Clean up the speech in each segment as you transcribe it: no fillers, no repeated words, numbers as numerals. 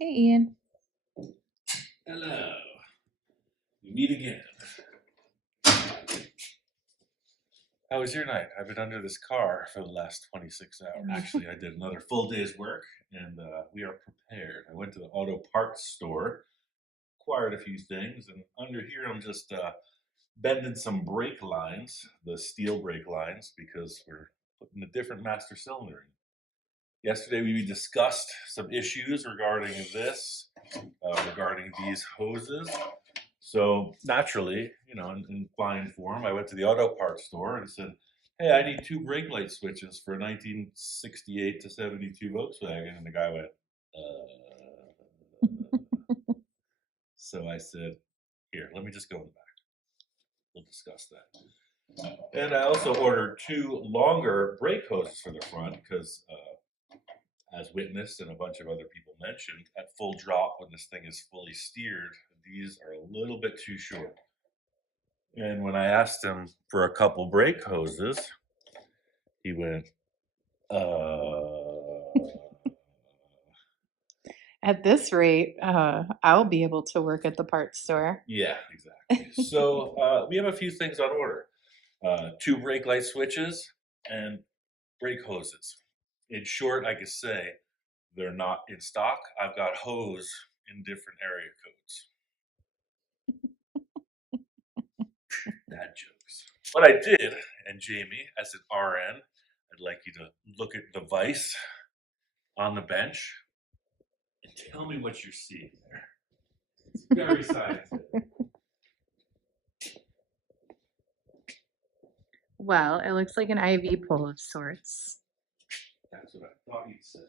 Hey, Ian. Hello. We meet again. How was your night? I've been under this car for the last 26 hours. Actually, I did another full day's work, and we are prepared. I went to the auto parts store, acquired a few things, and under here I'm just bending some brake lines, the steel brake lines, because we're putting a different master cylinder in. Yesterday we discussed some issues regarding this, regarding these hoses. So naturally, in flying form, I went to the auto parts store and said, "Hey, I need two brake light switches for a 1968 to 72 Volkswagen." And the guy went, So I said, "Here, let me just go in the back. We'll discuss that." And I also ordered two longer brake hoses for the front because, as witnessed and a bunch of other people mentioned, at full drop when this thing is fully steered, these are a little bit too short. And when I asked him for a couple brake hoses, he went, At this rate, I'll be able to work at the parts store. yeah, exactly. So we have a few things on order. Two brake light switches and brake hoses. In short, I could say they're not in stock. I've got hose in different area codes. Dad jokes. What I did, and Jamie, as an RN, I'd like you to look at the vise on the bench and tell me what you're seeing there. It's very scientific. Well, it looks like an IV pull of sorts. That's what I thought you'd say.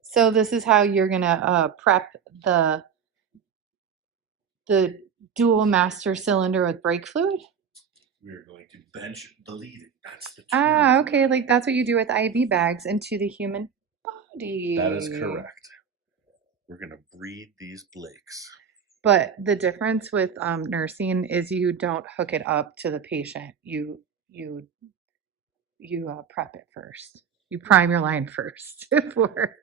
So this is how you're gonna prep the dual master cylinder with brake fluid? We're going to bench bleed it. That's the term. Ah, okay, like that's what you do with IV bags into the human body. That is correct. We're going to breed these Blakes. But the difference with nursing is you don't hook it up to the patient. You prep it first. You prime your line first before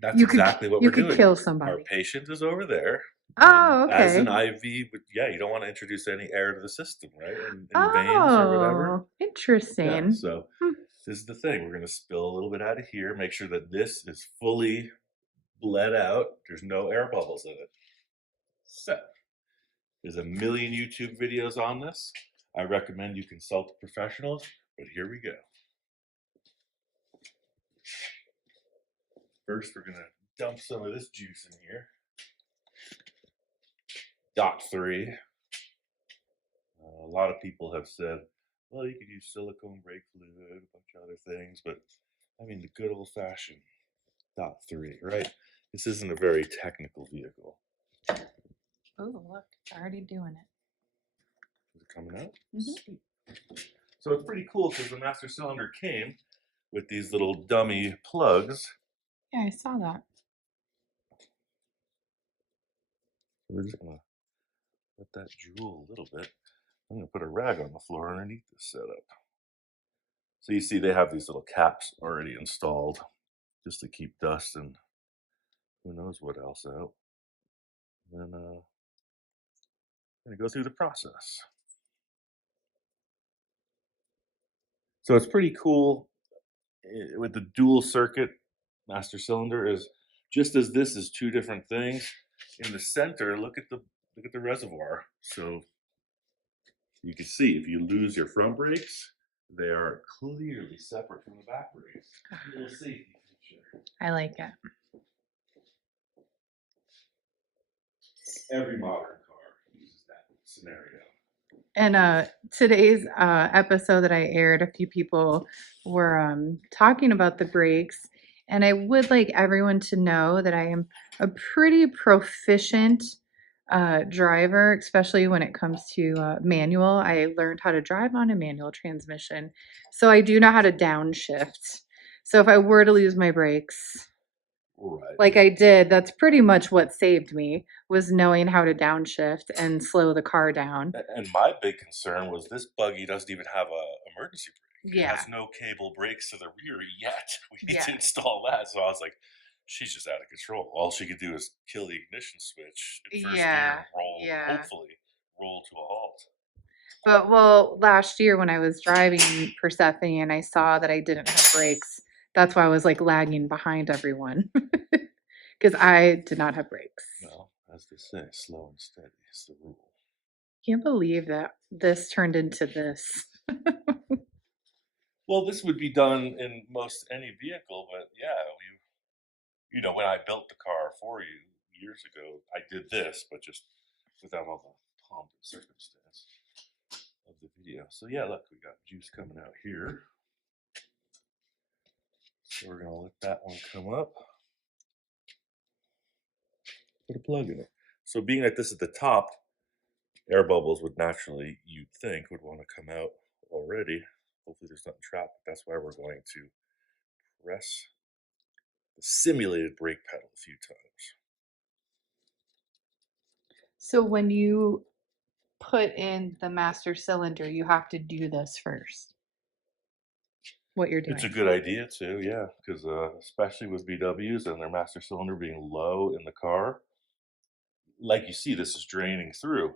That's exactly what we're doing. You could kill somebody. Our patient is over there. Oh, okay. As an IV, yeah, you don't want to introduce any air to the system, right? In veins or whatever. Interesting. Yeah, so this is the thing. We're going to spill a little bit out of here, make sure that this is fully bled out. There's no air bubbles in it. So there's a million YouTube videos on this. I recommend you consult professionals, but here we go. First, we're going to dump some of this juice in here. Dot 3. A lot of people have said, well, you could use silicone brake fluid, a bunch of other things, but I mean the good old-fashioned Dot 3, right? This isn't a very technical vehicle. Oh, look, it's already doing it. Is it coming out? Mm-hmm. So it's pretty cool because the master cylinder came with these little dummy plugs. Yeah, I saw that. We're just going to let that drool a little bit. I'm going to put a rag on the floor underneath this setup. So you see they have these little caps already installed just to keep dust and who knows what else out. And then I'm going to go through the process. So it's pretty cool with the dual circuit master cylinder is just as this is two different things. In the center, look at the reservoir. So you can see if you lose your front brakes, they are clearly separate from the back brakes. A little safety feature. I like it. Every modern car uses that scenario. And today's episode that I aired, a few people were talking about the brakes, and I would like everyone to know that I am a pretty proficient driver, especially when it comes to manual. I learned how to drive on a manual transmission, so I do know how to downshift. So if I were to lose my brakes, right, like I did, that's pretty much what saved me, was knowing how to downshift and slow the car down. And my big concern was this buggy doesn't even have a emergency brake. Yeah. It has no cable brakes to the rear yet. We need to install that. So I was like, she's just out of control. All she could do is kill the ignition switch in first gear Yeah, and roll, yeah. hopefully, roll to a halt. But well, last year when I was driving Persephone and I saw that I didn't have brakes, that's why I was like lagging behind everyone because I did not have brakes. Well, as they say, slow and steady is the rule. Can't believe that this turned into this. Well, this would be done in most any vehicle, but yeah, when I built the car for you years ago, I did this, but just without all the pomp and circumstance of the video. So yeah, look, we got juice coming out here. So we're gonna let that one come up. Put a plug in it. So being that this is the top, air bubbles would naturally, you'd think, would want to come out already. Hopefully there's nothing trapped. That's why we're going to press the simulated brake pedal a few times. So when you put in the master cylinder, you have to do this first. What you're It's a doing. good idea too, yeah, because especially with VWs and their master cylinder being low in the car, like you see, this is draining through.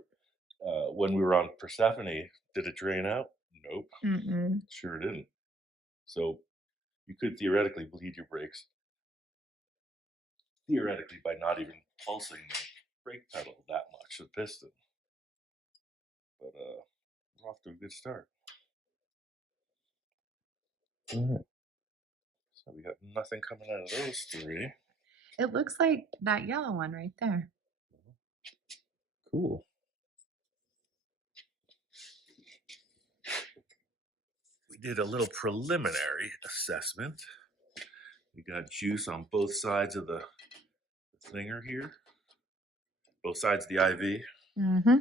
When we were on Persephone, did it drain out? Nope, Mm-mm. sure didn't. So you could theoretically bleed your brakes, theoretically by not even pulsing the brake pedal that much, the piston. But we're off to a good start. All right. So we got nothing coming out of those three. It looks like that yellow one right there. Cool. We did a little preliminary assessment. We got juice on both sides of the thinger here. Both sides of the IV. Mm-hmm.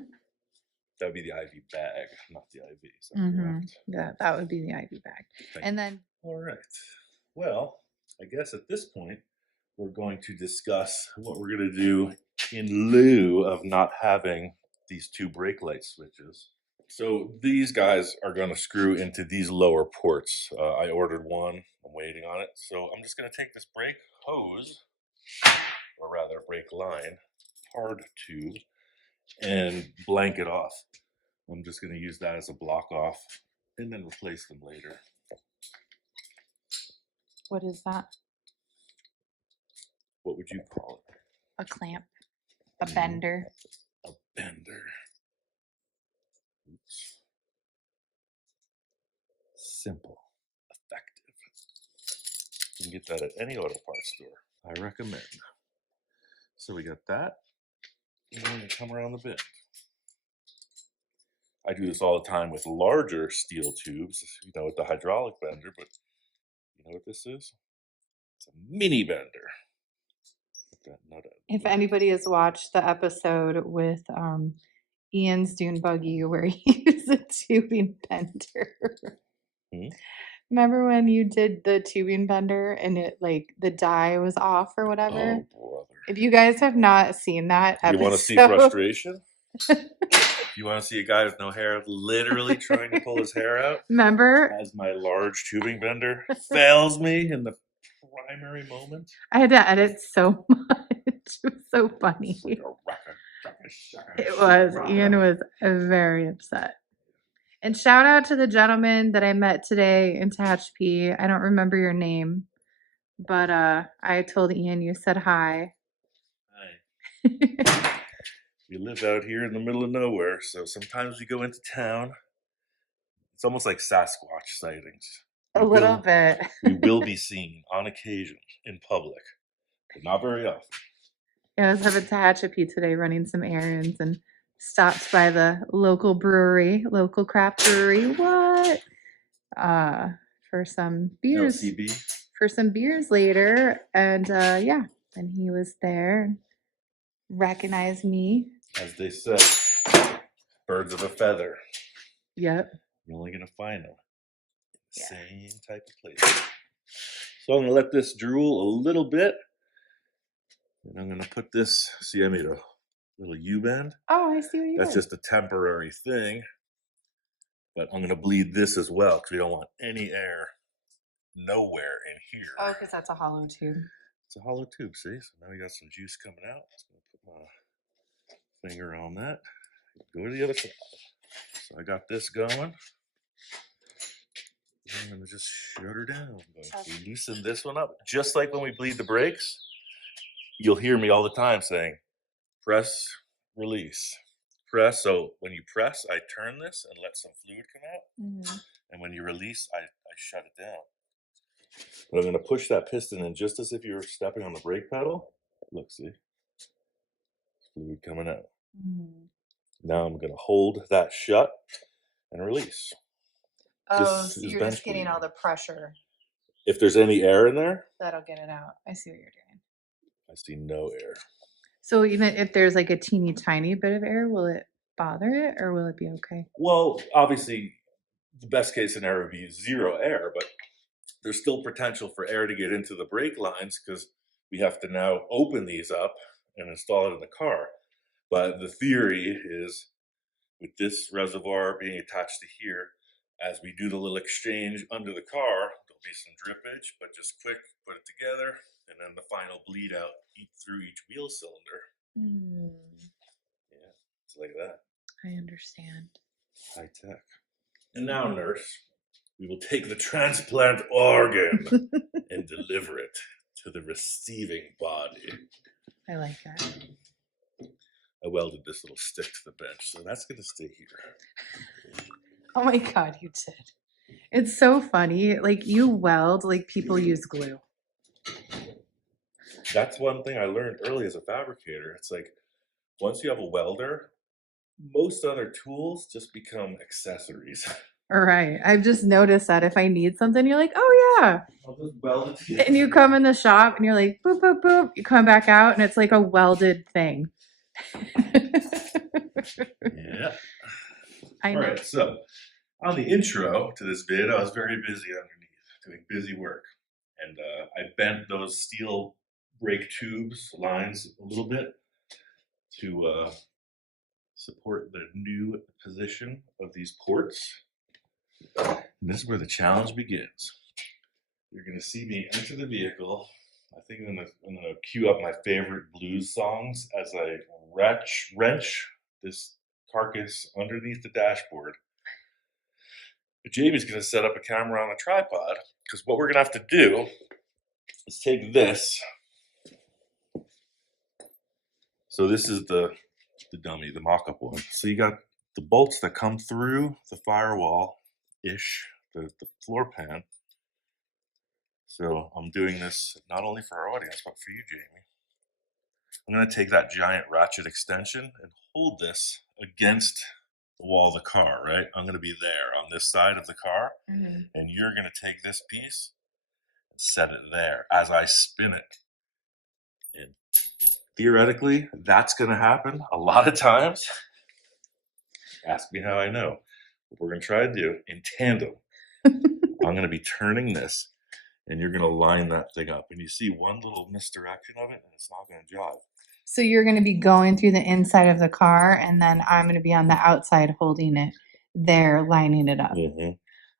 That would be the IV bag, not the IV. Is that Mm-hmm. correct? Yeah, that would be the IV bag. And then All right. Well, I guess at this point, we're going to discuss what we're going to do in lieu of not having these two brake light switches. So these guys are going to screw into these lower ports. I ordered one. I'm waiting on it. So I'm just going to take this brake hose, or rather brake line, hard tube, and blank it off. I'm just going to use that as a block off and then replace them later. what is that? What would you call it? A clamp, a bender. A bender. Oops. Simple, effective. You can get that at any auto parts store. I recommend. So we got that. And then we come around the bend. I do this all the time with larger steel tubes, with the hydraulic bender, but you know what this is? It's a mini bender. Put that nut out. If anybody has watched the episode with Ian's dune buggy where he used a tubing bender. Hmm? Remember when you did the tubing bender and it like the die was off or whatever? Oh, brother. If you guys have not seen that You episode, want to see frustration? You want to see a guy with no hair literally trying to pull his hair out? remember? As my large tubing bender fails me in the primary moment. I had to edit so much. It was so funny. Like a record. It was. Ian was very upset. And shout out to the gentleman that I met today in Tehachapi. I don't remember your name, but I told Ian you said hi. Hi. We live out here in the middle of nowhere, so sometimes we go into town. It's almost like Sasquatch sightings. A little bit. We will be seen on occasion in public, but not very often. I was up at Tehachapi today running some errands and stopped by the local brewery, local craft brewery. What? For some beers. LCB. For some beers later. And yeah, and he was there, recognized me. As they say, birds of a feather. Yep. You're only going to find them in the same type of place. So I'm going to let this drool a little bit. And I'm going to put this, see, I made a little U-bend. Oh, I see what you That's did. just a temporary thing. But I'm going to bleed this as well because we don't want any air nowhere in here. Oh, because that's a hollow tube. It's a hollow tube, see? So now we got some juice coming out. Just gonna put my finger on that. Go to the other side. So I got this going. I'm gonna just shut her down. I'm going to loosen this one up. Just like when we bleed the brakes, you'll hear me all the time saying, press, release. Press. So when you press, I turn this and let some fluid come out. And when you release, I shut it down. But I'm going to push that piston in just as if you were stepping on the brake pedal. Look, see? Fluid coming out. Now I'm going to hold that shut and release. Oh, so you're just getting all the pressure. If there's any air in there, that'll get it out. I see what you're doing. I see no air. So even if there's like a teeny tiny bit of air, will it bother it or will it be okay? Well, obviously, the best case scenario would be zero air, but there's still potential for air to get into the brake lines because we have to now open these up and install it in the car. But the theory is with this reservoir being attached to here, as we do the little exchange under the car, there'll be some drippage, but just quick, put it together, and then the final bleed out through each wheel cylinder. Yeah, it's like that. I understand. High tech. And now, nurse, we will take the transplant organ and deliver it to the receiving body. I like that. I welded this little stick to the bench, so that's going to stay here. Oh my God, you did. It's so funny. Like you weld like people use glue. That's one thing I learned early as a fabricator. It's like once you have a welder, most other tools just become accessories. All right. I've just noticed that if I need something, you're like, oh yeah. I'll just weld it to you. And you come in the shop and you're like, boop, boop, boop. You come back out and it's like a welded thing. Yeah. I know. All right, so on the intro to this vid, I was very busy underneath, doing busy work. And I bent those steel brake tubes lines a little bit to support the new position of these ports. And this is where the challenge begins. You're going to see me enter the vehicle. I think I'm going to cue up my favorite blues songs as I wrench this carcass underneath the dashboard. Jamie's going to set up a camera on a tripod because what we're going to have to do is take this. So this is the dummy, the mock-up one. So you got the bolts that come through the firewall-ish, the floor pan. So I'm doing this not only for our audience, but for you, Jamie. I'm going to take that giant ratchet extension and hold this against the wall of the car, right? I'm going to be there on this side of the car, and you're going to take this piece and set it there as I spin it. And theoretically, that's going to happen a lot of times. Ask me how I know. What we're going to try to do in tandem, I'm going to be turning this, and you're going to line that thing up. And you see one little misdirection of it, and it's not going to jive. So you're going to be going through the inside of the car, and then I'm going to be on the outside holding it there, lining it up.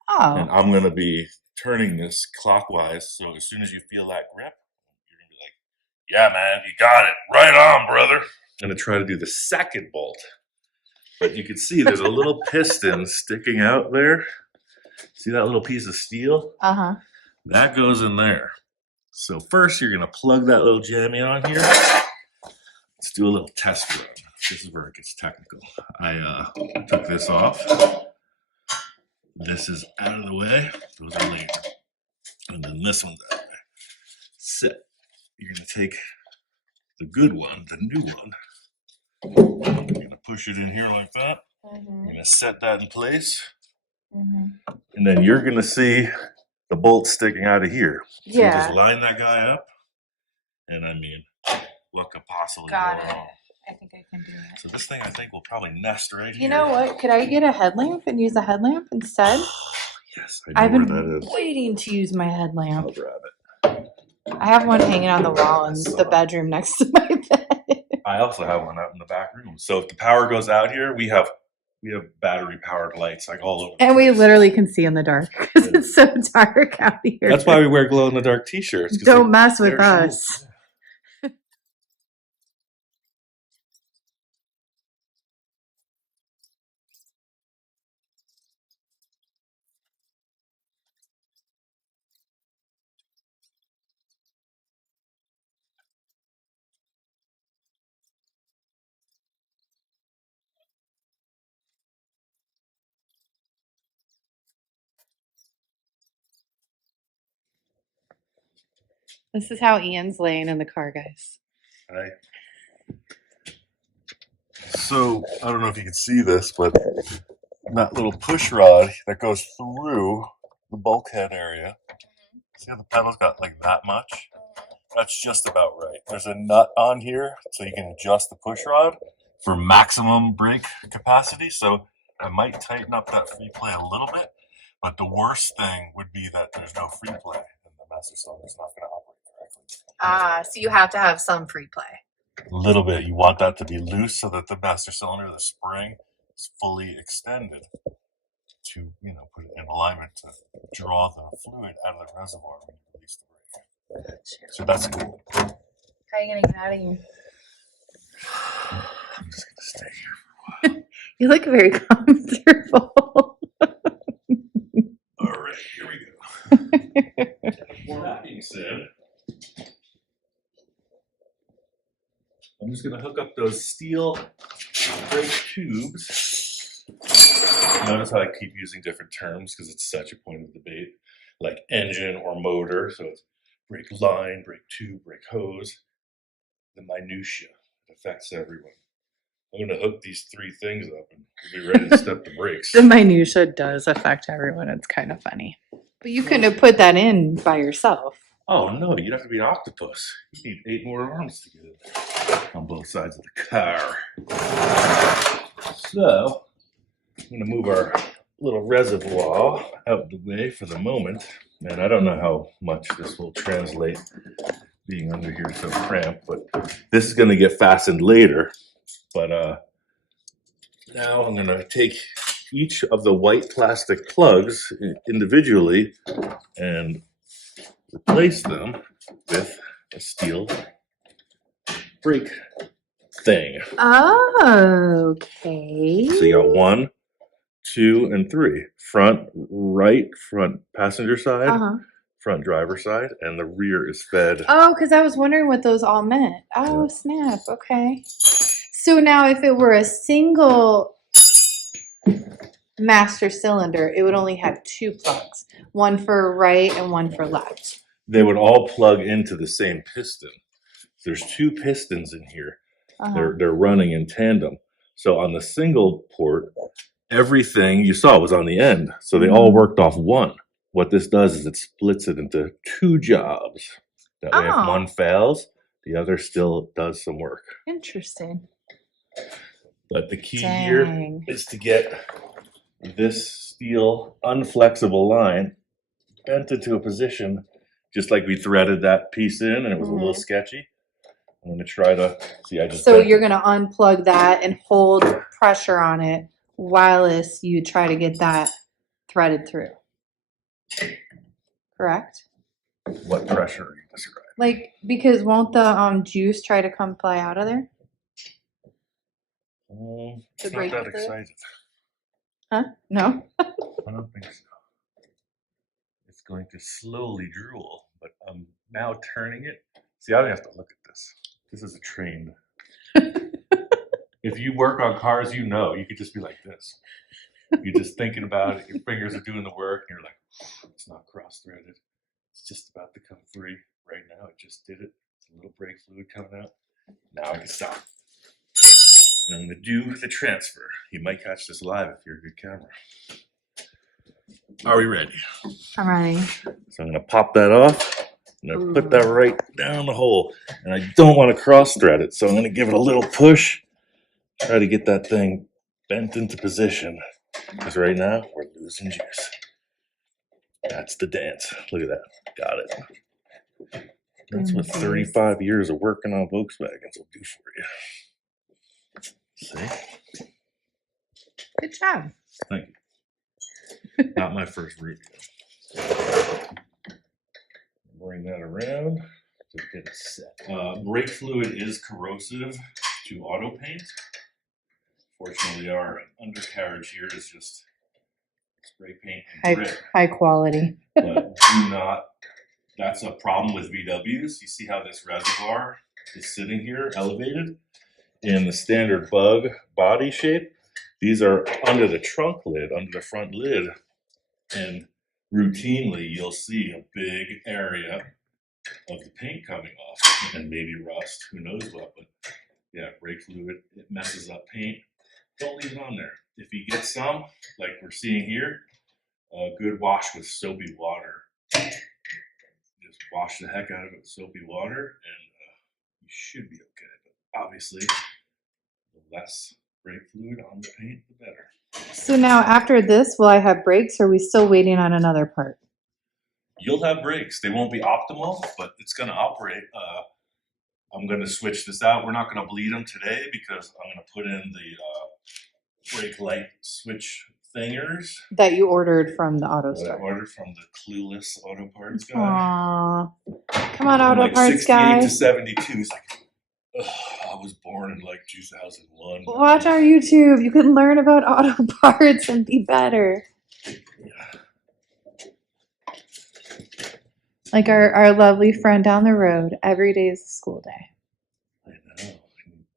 Oh. And I'm going to be turning this clockwise, so as soon as you feel that grip, you're going to be like, yeah, man, you got it. Right on, brother. I'm going to try to do the second bolt. But you can see there's a little piston sticking out there. See that little piece of steel? Uh-huh. That goes in there. So first, you're going to plug that little jammy on here. Let's do a little test run. This is where it gets technical. I took this off. This is out of the way. Those are later. And then this one's out of the way. Sit. You're going to take the good one, the new one. You're going to push it in here like that. You're going to set that in place. And then you're going to see the bolt sticking out of here. So you just line that guy up. And I mean, what could possibly go wrong? I think I can do it. So this thing, I think, will probably nest right here. You know what? Could I get a headlamp and use a headlamp instead? Yes, I've been waiting to use my headlamp. I'll grab it. I have one hanging on the wall in the bedroom next to my bed. I also have one out in the back room. So if the power goes out here, we have we have battery powered lights like all over. And we literally can see in the dark because it's so dark out here. That's why we wear glow in the dark t-shirts. Don't mess with us. This is how Ian's laying in the car, guys. Right. So I don't know if you can see this, but that little push rod that goes through the bulkhead area. See how the pedal's got like that much? That's just about right. There's a nut on here so you can adjust the push rod for maximum brake capacity. So I might tighten up that free play a little bit, but the worst thing would be that there's no free play and the master cylinder's not going to operate correctly. So you have to have some free play. A little bit. You want that to be loose so that the master cylinder, the spring, is fully extended to, you know, put it in alignment to draw the fluid out of the reservoir when you release the brake. Gotcha. So that's cool. How are you going to get out of here? I'm just going to stay here for a while. You look very comfortable. All right, here we go. Well, that being said, I'm just going to hook up those steel brake tubes. Notice how I keep using different terms because it's such a point of debate, like engine or motor. So it's brake line, brake tube, brake hose. The minutia affects everyone. I'm going to hook these three things up and we'll be ready to step the brakes. The minutia does affect everyone. It's kind of funny. But you couldn't have put that in by yourself. Oh no, you'd have to be an octopus. You need 8 more arms to get it on both sides of the car. So, I'm going to move our little reservoir out of the way for the moment. And I don't know how much this will translate being under here so cramped, but this is going to get fastened later. But now I'm going to take each of the white plastic plugs individually and replace them with a steel brake thing. Oh, okay. So you got 1, 2, and 3. Front right, front passenger side, front driver side, and the rear is fed. Oh, because I was wondering what those all meant. Oh, Yeah. snap. Okay. So now if it were a single master cylinder, it would only have 2 plugs, one for right and one for left. They would all plug into the same piston. There's 2 pistons in here. They're running in tandem. So on the single port, everything you saw was on the end. So they all worked off one. What this does is it splits it into 2 jobs. That way if one fails, the other still does some work. Interesting. But the key here is to get this steel unflexible line bent into a position just like we threaded that piece in and it was a little sketchy. I'm going to try to see. So you're going to unplug that and hold pressure on it whilst you try to get that threaded through. Correct? What pressure are you describing? Like, because won't the juice try to come fly out of there? It's not that excited. Huh? No? I don't think so. It's going to slowly drool, but I'm now turning it. See, I don't have to look at this. This is a trained. If you work on cars, you know, you could just be like this. You're just thinking about it. Your fingers are doing the work, and you're like, it's not cross-threaded. It's just about to come free. Right now, it just did it. It's a little brake fluid coming out. Now I can stop. And I'm going to do the transfer. You might catch this live if you're a good camera. Are we ready? I'm ready. So I'm going to pop that off. I'm going to put that right down the hole. And I don't want to cross-thread it, so I'm going to give it a little push. Try to get that thing bent into position. Because right now, we're losing juice. That's the dance. Look at that. Got it. That's what 35 years of working on Volkswagens will do for you. See? Good job. Thank you. Not my first rodeo. Bring that around to get it set. Brake fluid is corrosive to auto paint. Fortunately, our undercarriage here is just spray paint and grit. High quality. But do not, that's a problem with VWs. You see how this reservoir is sitting here elevated in the standard bug body shape. These are under the trunk lid, under the front lid, and routinely you'll see a big area of the paint coming off and maybe rust, who knows what, but yeah, brake fluid, it messes up paint. Don't leave it on there. If you get some, like we're seeing here, a good wash with soapy water. Just wash the heck out of it with soapy water and you should be okay. But obviously, the less brake fluid on the paint, the better. So now after this, will I have brakes or are we still waiting on another part? You'll have brakes. They won't be optimal, but it's going to operate. I'm going to switch this out. We're not going to bleed them today because I'm going to put in the brake light switch thingers That you ordered from the auto that I store. ordered from the clueless auto parts guy. Aww. Come on, I'm auto like parts 68 guy. to 72. He's like, ugh, I was born in like 2001. Watch our YouTube. You can learn about auto parts and be better. Like our lovely friend down the road. Every day is a school day. I know.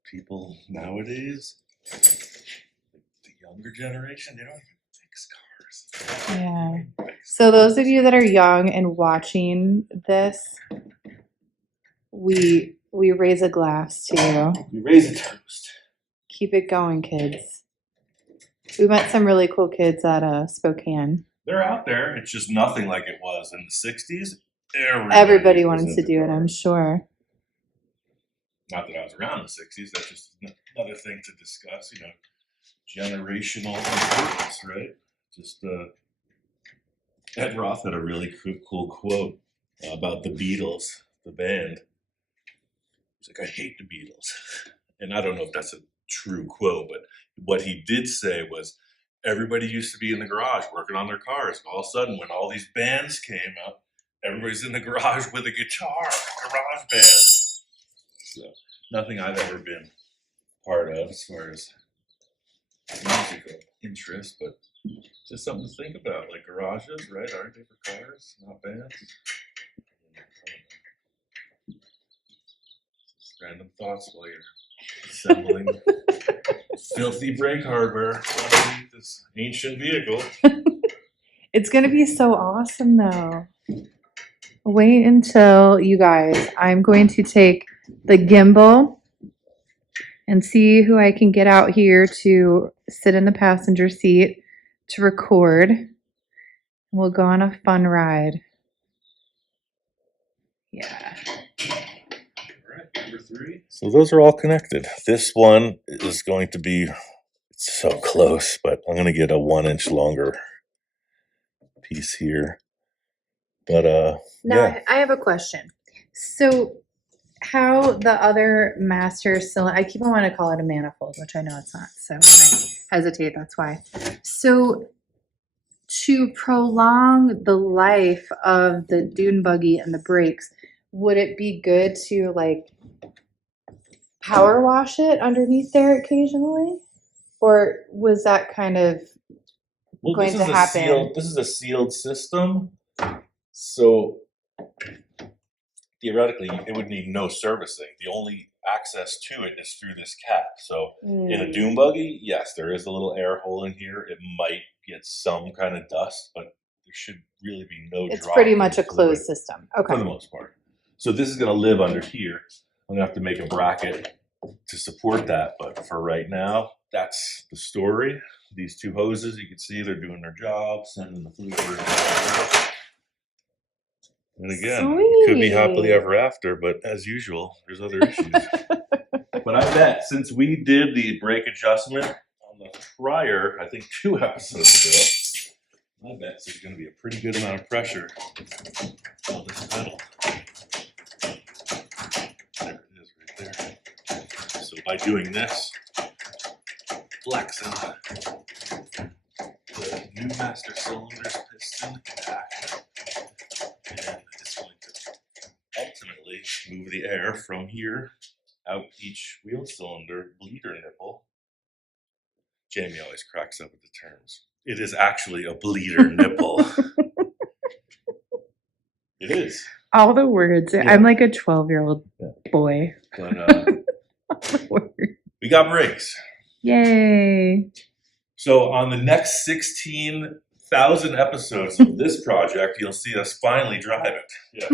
People nowadays, the younger generation, they don't even fix cars. Yeah. So those of you that are young and watching this, we raise a glass to you. We raise a toast. Keep it going, kids. We met some really cool kids at Spokane. They're out there. It's just nothing like it was in the 60s. Everybody wanted to do it, I'm sure. Not that I was around in the 60s. That's just another thing to discuss, you know, generational importance, right? Just Ed Roth had a really cool quote about the Beatles, the band. He's like, I hate the Beatles. And I don't know if that's a true quote, but what he did say was everybody used to be in the garage working on their cars. All of a sudden, when all these bands came up, everybody's in the garage with a guitar, garage bands. So nothing I've ever been part of as far as musical interest, but just something to think about. Like garages, right? Aren't they for cars, not bands? Just random thoughts while you're assembling filthy brake hardware underneath this ancient vehicle. It's going to be so awesome, though. Wait until you guys. I'm going to take the gimbal and see who I can get out here to sit in the passenger seat to record. We'll go on a fun ride. Yeah. All right, number 3. So those are all connected. This one is going to be so close, but I'm going to get a 1-inch longer piece here. But Now, yeah. I have a question. So, how the other master cylinder, I keep on wanting to call it a manifold, which I know it's not. So, when I hesitate, that's why. So, to prolong the life of the dune buggy and the brakes, would it be good to like power wash it underneath there occasionally? Or was that kind of going to happen? This is a sealed system. So theoretically, it would need no servicing. The only access to it is through this cap. So in a dune buggy, yes, there is a little air hole in here. It might get some kind of dust, but there should really be no It's drop pretty in much a fluid closed system. Okay. for the most part. So this is going to live under here. I'm going to have to make a bracket to support that. But for right now, that's the story. These 2 hoses, you can see they're doing their job, sending the fluid. And again, it could be happily ever after, but as usual, there's other issues. But I bet since we did the brake adjustment on the prior, I think 2 episodes ago, I bet there's going to be a pretty good amount of pressure on this pedal. There it is right there. So by doing this, flexing, master cylinder's piston in action. And it's going to ultimately move the air from here out each wheel cylinder bleeder nipple. Jamie always cracks up at the terms. It is actually a bleeder nipple. It is. All the words. Yeah. I'm like a 12-year-old boy. But All the words. we got brakes. Yay. So on the next 16,000 episodes of this project, you'll see us finally drive it. Yeah,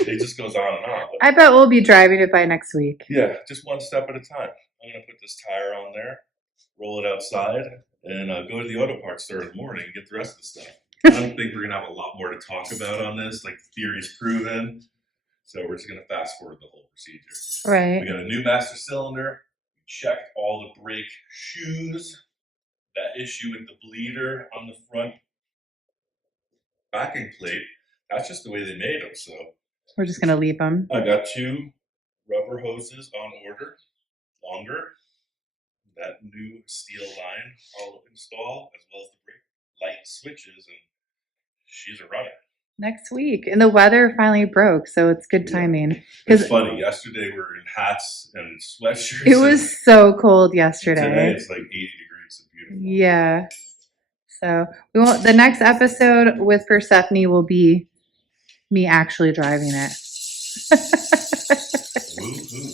it just goes on and on. I bet we'll be driving it by next week. Yeah, just one step at a time. I'm going to put this tire on there, roll it outside, and go to the auto parts store in the morning and get the rest of the stuff. I don't think we're going to have a lot more to talk about on this. Like, the theory's proven. So we're just going to fast forward the whole procedure. Right. We got a new master cylinder. We checked all the brake shoes. That issue with the bleeder on the front backing plate, that's just the way they made them. So We're just going to leave them. I got 2 rubber hoses on order, longer. That new steel line I'll install, as well as the brake light switches, and she's a runner. Next week. And the weather finally broke, so it's good timing. It's funny. Yesterday we were in hats and sweatshirts. It was so cold yesterday. Today it's like 80 degrees and beautiful. Yeah. So we won't. The next episode with Persephone will be me actually driving it. Woo-hoo.